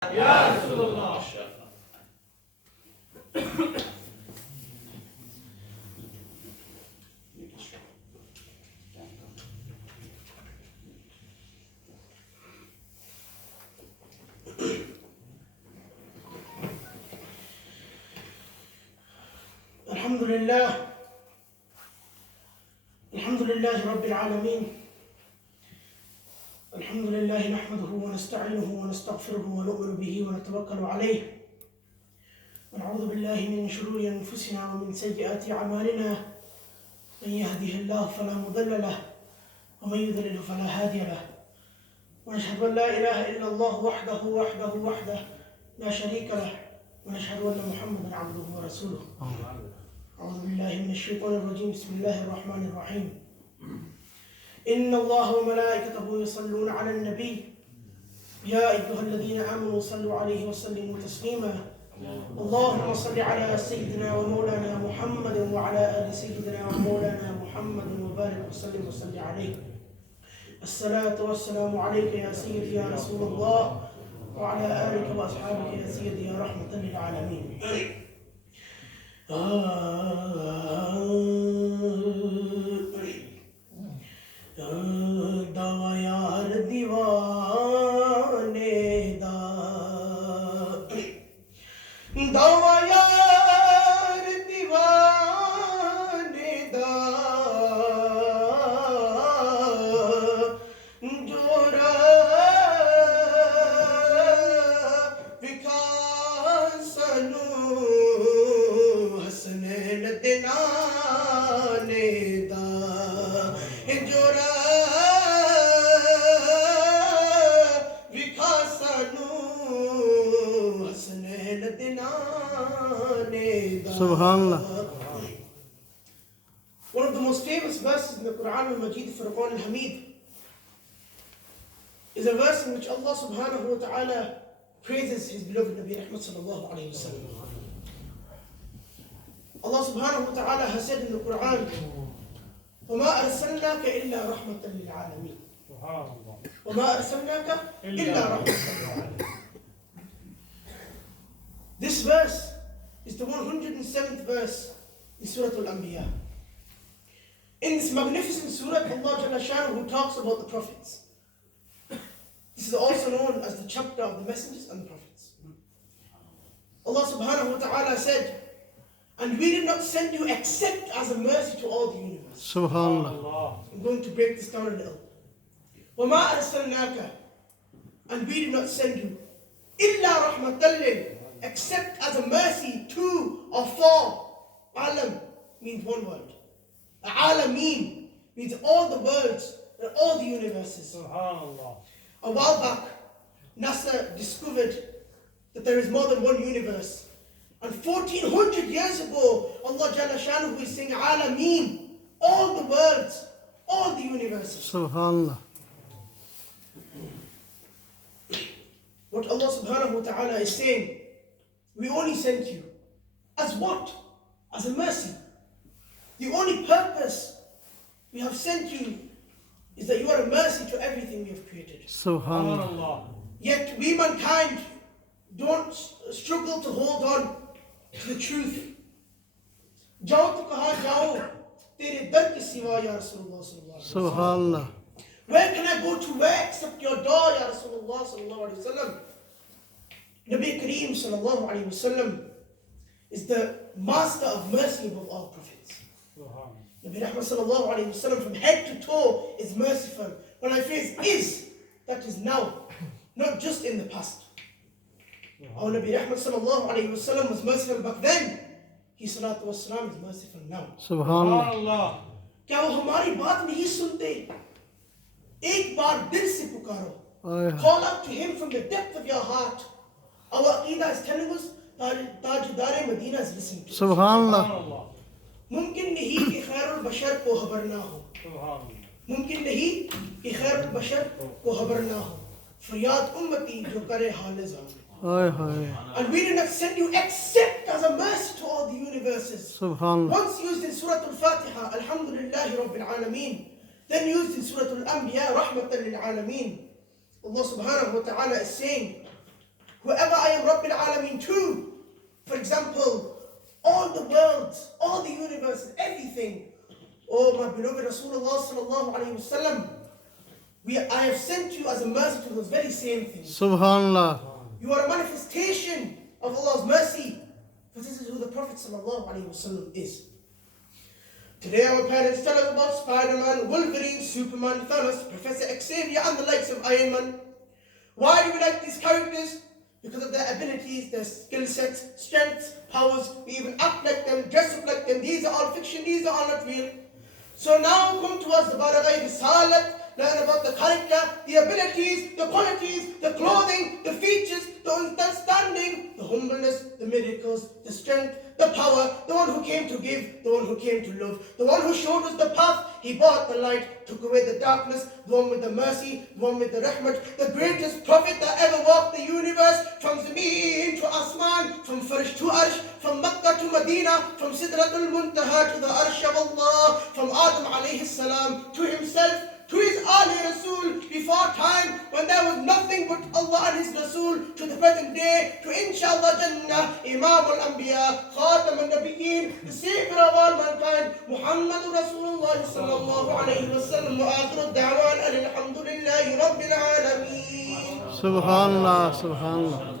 Ya Resulullah. الحمد لله رب العالمين. الحمد لله نحمده ونستعينه ونستغفره ونؤمن به ونتوكل عليه ونعوذ بالله من شرور أنفسنا ومن سيئات أعمالنا. من يهده الله فلا مضل له ومن يضلل فلا هادي له، ونشهد أن لا إله إلا الله وحده لا شريك له، ونشهد أن محمدا عبده ورسوله. أعوذ بالله من الشيطان الرجيم. بسم الله الرحمن الرحيم. إن الله وملائكته يصلون على النبي يا أيها الذين آمنوا صلوا عليه وسلموا تسليما. اللهم صل على سيدنا ومولانا محمد وعلى آل سيدنا ومولانا محمد وبارك وسلم وصل عليه. الصلاة والسلام عليك يا سيدي يا رسول الله، وعلى آلك وأصحابك يا سيدي يا رحمة للعالمين. दावा यार दीवाने दा, दावा यार दीवाने दा, जोरा विकासनु हसनैन दिनाने दा, जोरा Subhanallah. One of the most famous verses in the Quran al-Majid, Furqan al-Hamid, is a verse in which Allah subhanahu wa ta'ala praises His beloved Nabi Muhammad sallallahu alayhi wa sallam. Allah subhanahu wa ta'ala has said in the Quran, وَمَا أَرْسَلْنَاكَ إِلَّا رَحْمَةً لِلْعَالَمِينَ. وَمَا أَرْسَلْنَاكَ إِلَّا رَحْمَةً لِلْعَالَمِينَ. This verse is the 107th verse in Surah Al-Anbiya. In this magnificent surah, Allah Jalla Shanuhu talks about the prophets. This is also known as the chapter of the messengers and the prophets. Allah subhanahu wa ta'ala said, and we did not send you except as a mercy to all the universe. Subhanallah. I'm going to break this down a little. وَمَا أَرْسَلْنَاكَ, and we did not send you إِلَّا رَحْمَةً لِلْعَالَمِينَ, except as a mercy to or for. Alam means one word. Alameen means all the worlds and all the universes. Subhanallah. A while back, NASA discovered that there is more than one universe. And 1400 years ago, Allah Jalla Shanuhu is saying Alameen, all the worlds, all the universes. Subhanallah. What Allah subhanahu wa ta'ala is saying, we only sent you as what? As a mercy. The only purpose we have sent you is that you are a mercy to everything we have created. Subhanallah. Yet we mankind don't struggle to hold on to the truth. Jao to kaha jao, tere dar ke siwa ya Rasulullah sallallahu alaihi wasallam. Subhanallah. Where can I go to where except your door, ya Rasulullah sallallahu alaihi wasallam? Nabi Kareem sallallahu alaihi wasallam is the master of mercy above all prophets. Nabi Muhammad sallallahu alaihi wasallam from head to toe is merciful. When I phrase is, that is now, not just in the past. Our Nabi Muhammad sallallahu alaihi wasallam was merciful back then. His salatu wassalam is merciful now. Subhanallah. क्या वो हमारी बात नहीं सुनते? एक बार दिल से पुकारो. Call out to him from the depth of your heart. Our Aqidah is telling us that Tajdar Medina is listening to us. Subhanallah. मुमकिन नहीं कि खैरुल बशर को खबर ना हो. मुमकिन नहीं कि खैरुल बशर को खबर ना हो. फरियाद उम्मती जो करे हाल ज़ालिम. And we did not send you except as a mercy to all the universes. Subhanallah. Once used in Surah Al-Fatiha, Alhamdulillahi Rabbil Alameen. Then used in Surah Al-Anbiya, Rahmatan lil Alameen. Allah subhanahu wa ta'ala is saying, whoever Alameen too. For example, all the worlds, all the universes, everything. Oh my beloved Rasulullah sallallahu alayhi wa sallam, I have sent you as a mercy to those very same things. Subhanallah. You are a manifestation of Allah's mercy. For this is who the Prophet sallallahu alayhi wa sallam is. Today our parents tell us about Spider-Man, Wolverine, Superman, Thanos, Professor Xavier and the likes of Iron Man. Why do we like these characters? Because of their abilities, their skill sets, strengths, powers. We even act like them, dress up like them. These are all fiction, these are all not real. So now come to us the Baragai Risalat, learn about the character, the abilities, the qualities, the clothing, the features, the understanding, the humbleness, the miracles, the strength, the power, the one who came to give, the one who came to love, the one who showed us the path, he brought the light, took away the darkness, the one with the mercy, the one with the rahmat, the greatest prophet that ever walked the universe, from Zameen to Asman, from Farsh to Arsh, from Makkah to Medina, from Sidratul Muntaha to the Arsh of Allah, from Adam alayhi salam to himself, to his Ali Rasul, before time when there was nothing but Allah and his Rasul, to the present day, to Inshallah Jannah, Imam al-Anbiya, Khatam al-Nabiyyin, the Savior of all mankind, Muhammad Rasulullah sallallahu alayhi wa sallam, wa akhiru da'wan alhamdulillahi rabbil alameen. Subhanallah. Subhanallah.